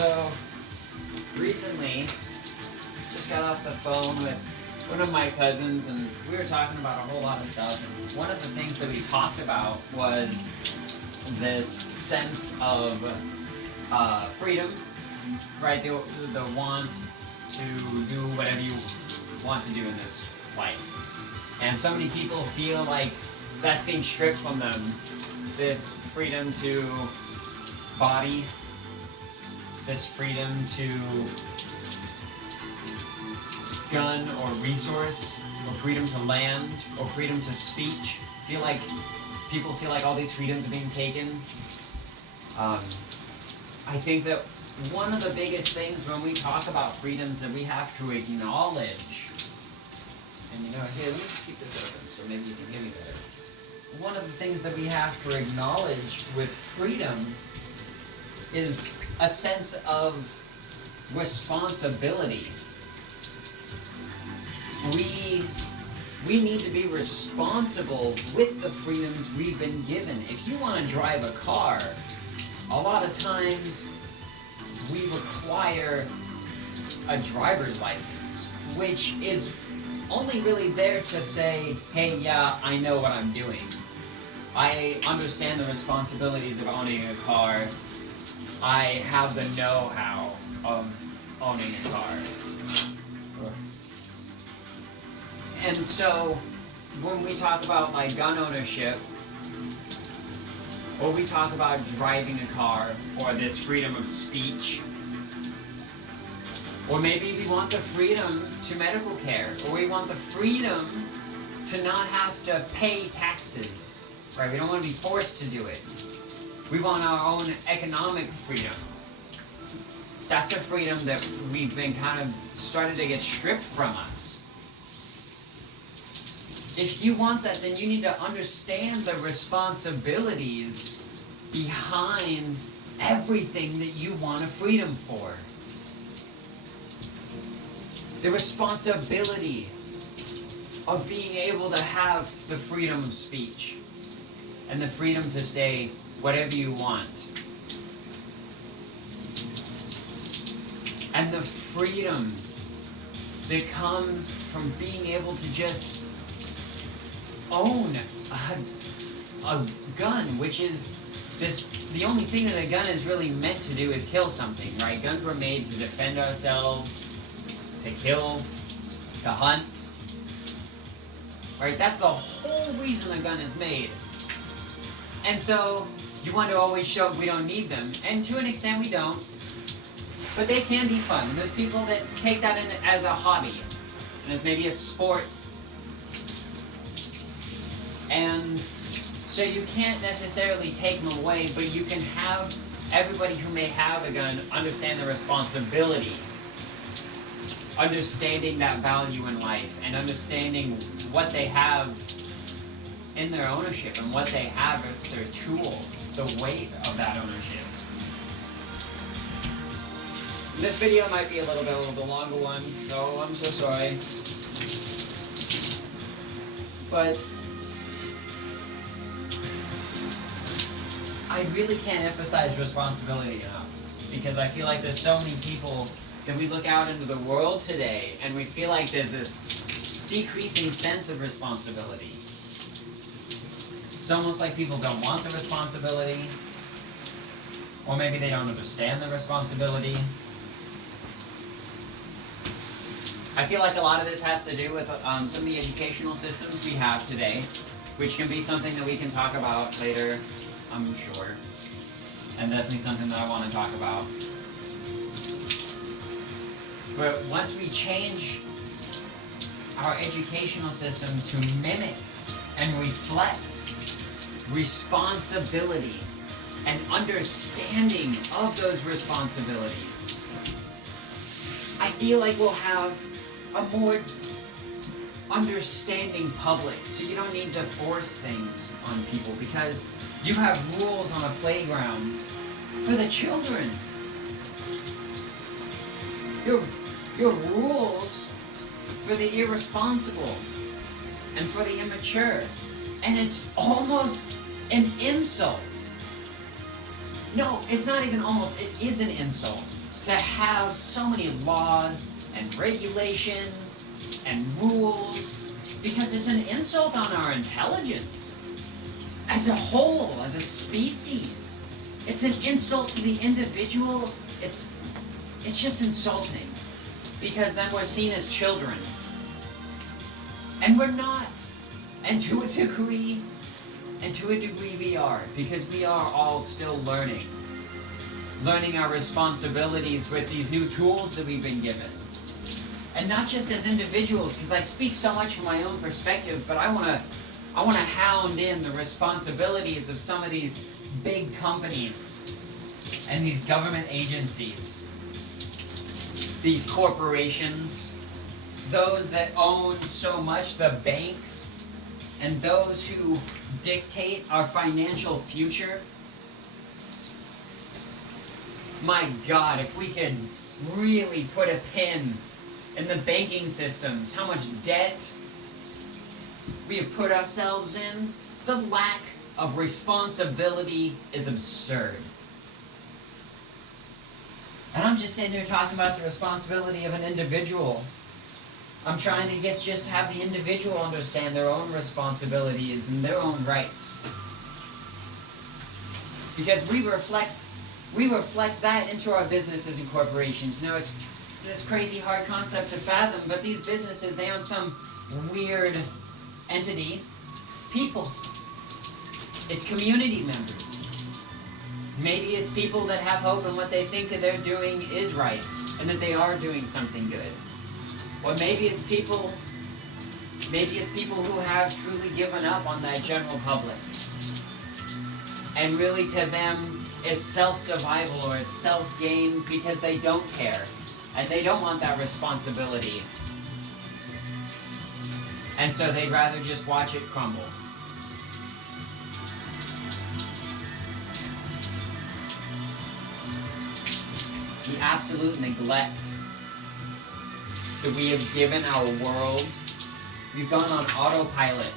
So, recently, just got off the phone with one of my cousins, and we were talking about a whole lot of stuff. And one of the things that we talked about was this sense of freedom, right? The want to do whatever you want to do in this life. And so many people feel like that's being stripped from them. This freedom to body, this freedom to gun or resource, or freedom to land, or freedom to speech. People feel like all these freedoms are being taken. I think that one of the biggest things when we talk about freedoms that we have to acknowledge, and here, let me keep this open so maybe you can hear me better. One of the things that we have to acknowledge with freedom is a sense of responsibility. We need to be responsible with the freedoms we've been given. If you want to drive a car, a lot of times we require a driver's license, which is only really there to say, hey, yeah, I know what I'm doing. I understand the responsibilities of owning a car. I have the know-how of owning a car. And so, when we talk about like gun ownership, or we talk about driving a car, or this freedom of speech, or maybe we want the freedom to medical care, or we want the freedom to not have to pay taxes, right? We don't want to be forced to do it. We want our own economic freedom. That's a freedom that we've been kind of started to get stripped from us. If you want that, then you need to understand the responsibilities behind everything that you want a freedom for. The responsibility of being able to have the freedom of speech and the freedom to say whatever you want. And the freedom that comes from being able to just own a gun, which is the only thing that a gun is really meant to do is kill something, right? Guns were made to defend ourselves, to kill, to hunt, right? That's the whole reason a gun is made. And so you want to always show we don't need them, and to an extent we don't, but they can be fun. There's people that take that in as a hobby, and as maybe a sport. And so you can't necessarily take them away, but you can have everybody who may have a gun understand the responsibility, understanding that value in life, and understanding what they have in their ownership and what they have as their tool, the weight of that ownership. This video might be a little bit longer one, so I'm so sorry. But I really can't emphasize responsibility enough, because I feel like there's so many people that we look out into the world today and we feel like there's this decreasing sense of responsibility. It's almost like people don't want the responsibility, or maybe they don't understand the responsibility. I feel like a lot of this has to do with some of the educational systems we have today, which can be something that we can talk about later, I'm sure, and definitely something that I want to talk about. But once we change our educational system to mimic and reflect responsibility and understanding of those responsibilities, I feel like we'll have a more understanding public, so you don't need to force things on people, because you have rules on a playground for the children. Your rules for the irresponsible and for the immature. And it's almost an insult. No, it's not even almost, it is an insult to have so many laws and regulations and rules, because it's an insult on our intelligence as a whole, as a species. It's an insult to the individual. It's just insulting, because then we're seen as children, and we're not. And to a degree we are, because we are all still learning our responsibilities with these new tools that we've been given. And not just as individuals, because I speak so much from my own perspective, but I want to hound in the responsibilities of some of these big companies and these government agencies, these corporations, those that own so much, the banks, and those who dictate our financial future. My God, if we could really put a pin in the banking systems, how much debt we have put ourselves in, the lack of responsibility is absurd. And I'm just sitting here talking about the responsibility of an individual. I'm trying to have the individual understand their own responsibilities and their own rights. Because we reflect that into our businesses and corporations. You know, it's this crazy hard concept to fathom, but these businesses, they own some weird entity. It's people. It's community members. Maybe it's people that have hope in what they think that they're doing is right, and that they are doing something good. Or maybe it's people who have truly given up on that general public. And really to them, it's self-survival or it's self-gain, because they don't care. And they don't want that responsibility. And so they'd rather just watch it crumble. The absolute neglect that we have given our world. We've gone on autopilot,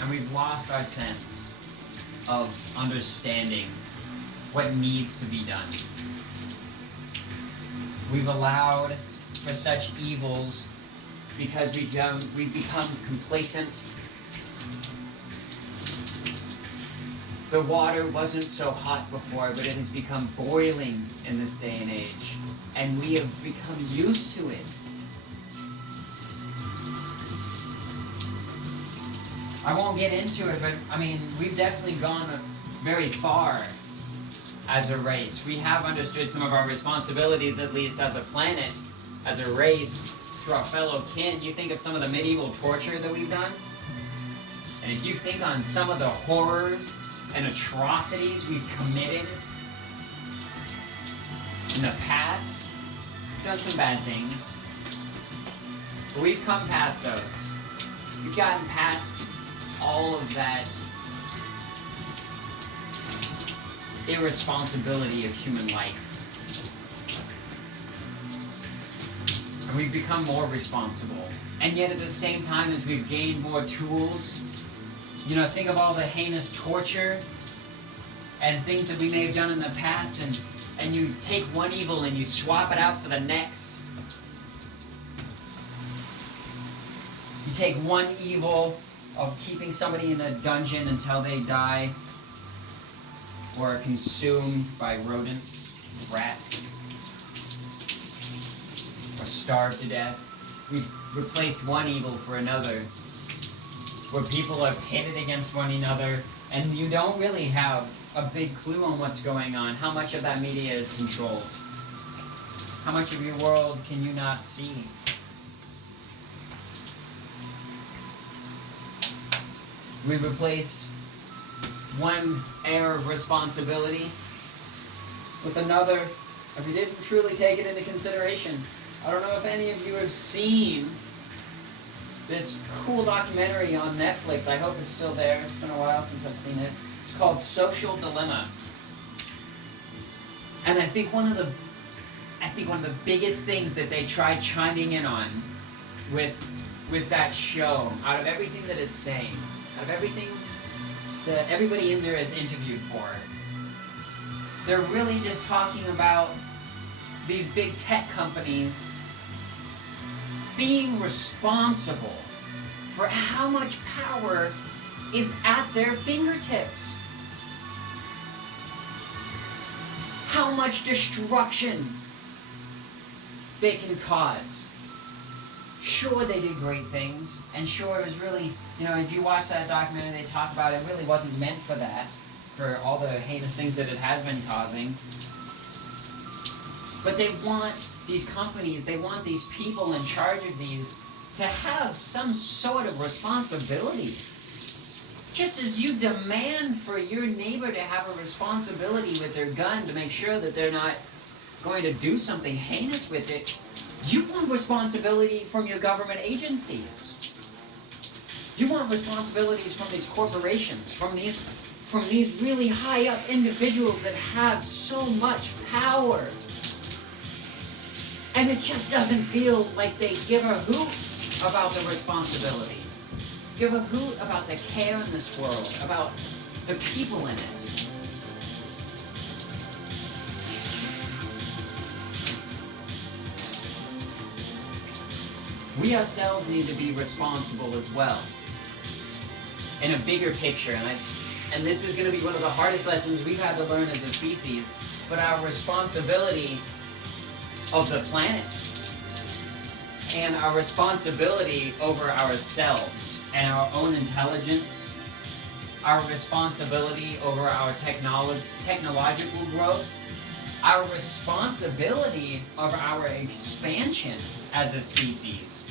and we've lost our sense of understanding what needs to be done. We've allowed for such evils because we've become complacent. The water wasn't so hot before, but it has become boiling in this day and age, and we have become used to it. I won't get into it, but I mean, we've definitely gone very far as a race. We have understood some of our responsibilities, at least as a planet, as a race, to our fellow kin. You think of some of the medieval torture that we've done, and if you think on some of the horrors and atrocities we've committed in the past, we've done some bad things, but we've come past those. We've gotten past all of that irresponsibility of human life. And we've become more responsible. And yet at the same time, as we've gained more tools, you know, think of all the heinous torture and things that we may have done in the past, and you take one evil and you swap it out for the next. You take one evil of keeping somebody in a dungeon until they die, or are consumed by rodents, rats, or starved to death. We've replaced one evil for another, where people are pitted against one another, and you don't really have a big clue on what's going on. How much of that media is controlled? How much of your world can you not see? We've replaced one air of responsibility with another, if we didn't truly take it into consideration. I don't know if any of you have seen this cool documentary on Netflix. I hope it's still there. It's been a while since I've seen it. It's called Social Dilemma. And I think one of the biggest things that they tried chiming in on with that show, out of everything that it's saying, out of everything that everybody in there is interviewed for, they're really just talking about these big tech companies being responsible for how much power is at their fingertips. How much destruction they can cause. Sure, they did great things, and sure, it was really, if you watch that documentary, they talk about it really wasn't meant for that, for all the heinous things that it has been causing. But they want these companies, they want these people in charge of these to have some sort of responsibility. Just as you demand for your neighbor to have a responsibility with their gun to make sure that they're not going to do something heinous with it, you want responsibility from your government agencies. You want responsibilities from these corporations, from these really high up individuals that have so much power. And it just doesn't feel like they give a hoot about the responsibility. Give a hoot about the care in this world, about the people in it. We ourselves need to be responsible as well. In a bigger picture, and this is going to be one of the hardest lessons we've had to learn as a species, but our responsibility of the planet and our responsibility over ourselves and our own intelligence, our responsibility over our technological growth, our responsibility of our expansion as a species,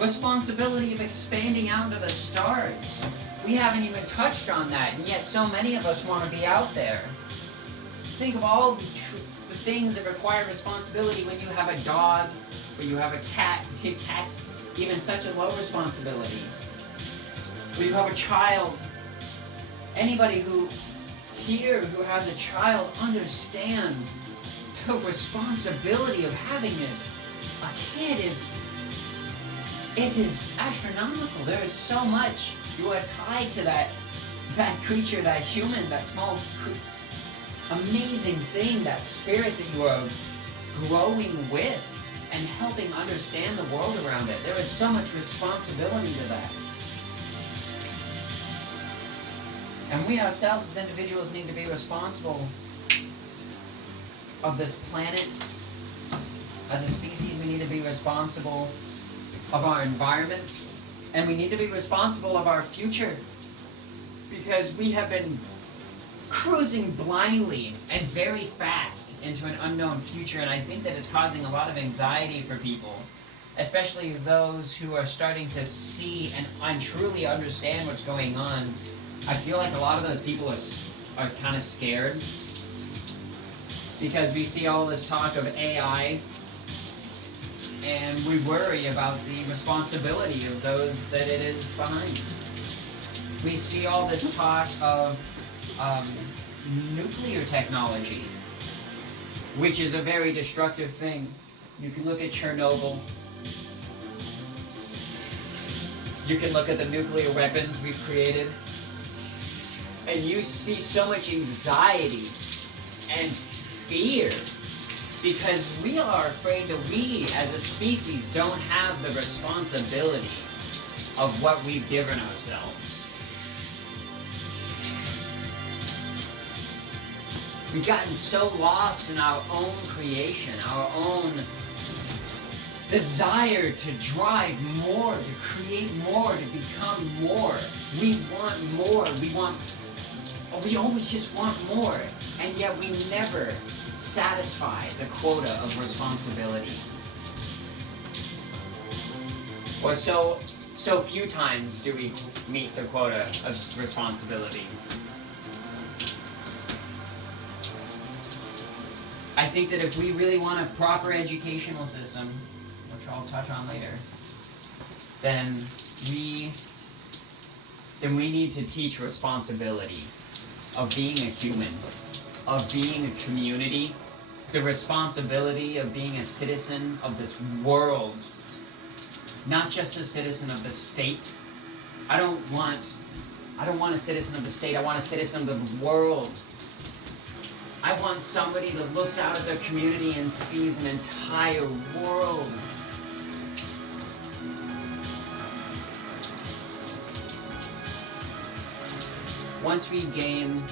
responsibility of expanding out to the stars. We haven't even touched on that, and yet so many of us want to be out there. Think of all the things that require responsibility when you have a dog, when you have a cat. Cat's even such a low responsibility. When you have a child, anybody who has a child understands the responsibility of having a kid is astronomical. There is so much you are tied to that creature, that human, that small, amazing thing, that spirit that you are growing with and helping understand the world around it. There is so much responsibility to that. And we ourselves as individuals need to be responsible of this planet. As a species, we need to be responsible of our environment, and we need to be responsible of our future, because we have been cruising blindly and very fast into an unknown future, and I think that it's causing a lot of anxiety for people, especially those who are starting to see and truly understand what's going on. I feel like a lot of those people are kind of scared because we see all this talk of AI, and we worry about the responsibility of those that it is behind. We see all this talk of nuclear technology, which is a very destructive thing. You can look at Chernobyl. You can look at the nuclear weapons we've created, and you see so much anxiety and fear because we are afraid that we as a species don't have the responsibility of what we've given ourselves. We've gotten so lost in our own creation, our own desire to drive more, to create more, to become more. We want more. We always just want more, and yet we never satisfy the quota of responsibility. Or so few times do we meet the quota of responsibility. I think that if we really want a proper educational system, which I'll touch on later, then we need to teach responsibility of being a human, of being a community, the responsibility of being a citizen of this world, not just a citizen of the state. I don't want a citizen of the state. I want a citizen of the world. I want somebody that looks out at their community and sees an entire world. Once we gain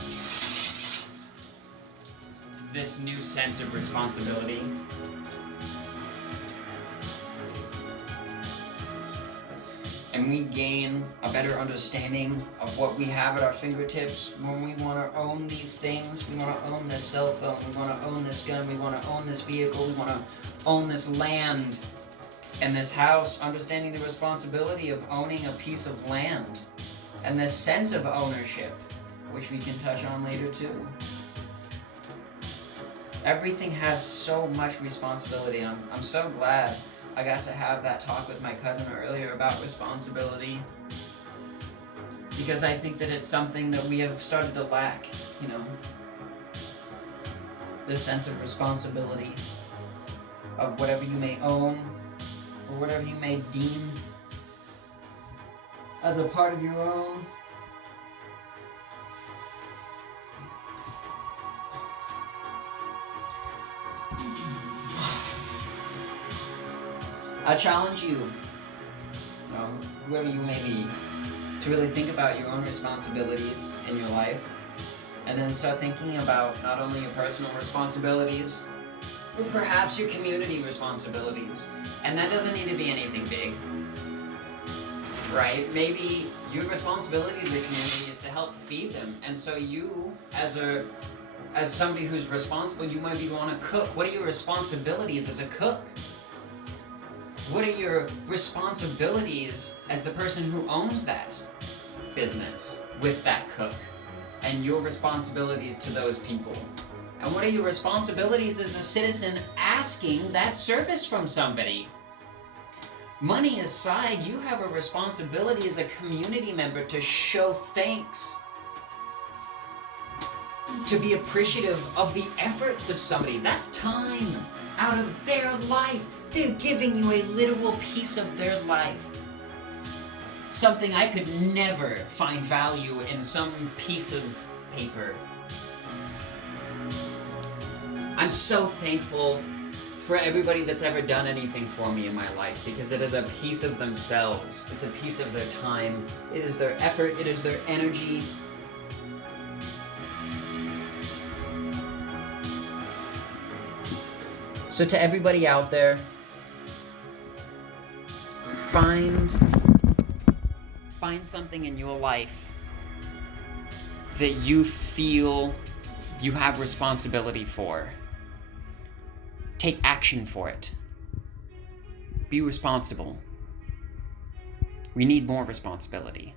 this new sense of responsibility, and we gain a better understanding of what we have at our fingertips when we want to own these things. We want to own this cell phone, we want to own this gun, we want to own this vehicle, we want to own this land and this house, understanding the responsibility of owning a piece of land and this sense of ownership, which we can touch on later too. Everything has so much responsibility. I'm so glad I got to have that talk with my cousin earlier about responsibility, because I think that it's something that we have started to lack, you know, this sense of responsibility of whatever you may own or whatever you may deem as a part of your own. I challenge you, whoever you may be, to really think about your own responsibilities in your life, and then start thinking about not only your personal responsibilities, but perhaps your community responsibilities. And that doesn't need to be anything big, right? Maybe your responsibility to the community is to help feed them, and so you, as somebody who's responsible, you might be want to cook. What are your responsibilities as a cook? What are your responsibilities as the person who owns that business with that cook, and your responsibilities to those people? And what are your responsibilities as a citizen asking that service from somebody? Money aside, you have a responsibility as a community member to show thanks, to be appreciative of the efforts of somebody. That's time out of their life. They're giving you a literal piece of their life. Something I could never find value in some piece of paper. I'm so thankful for everybody that's ever done anything for me in my life, because it is a piece of themselves. It's a piece of their time. It is their effort. It is their energy. So to everybody out there, find something in your life that you feel you have responsibility for. Take action for it. Be responsible. We need more responsibility.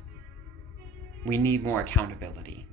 We need more accountability.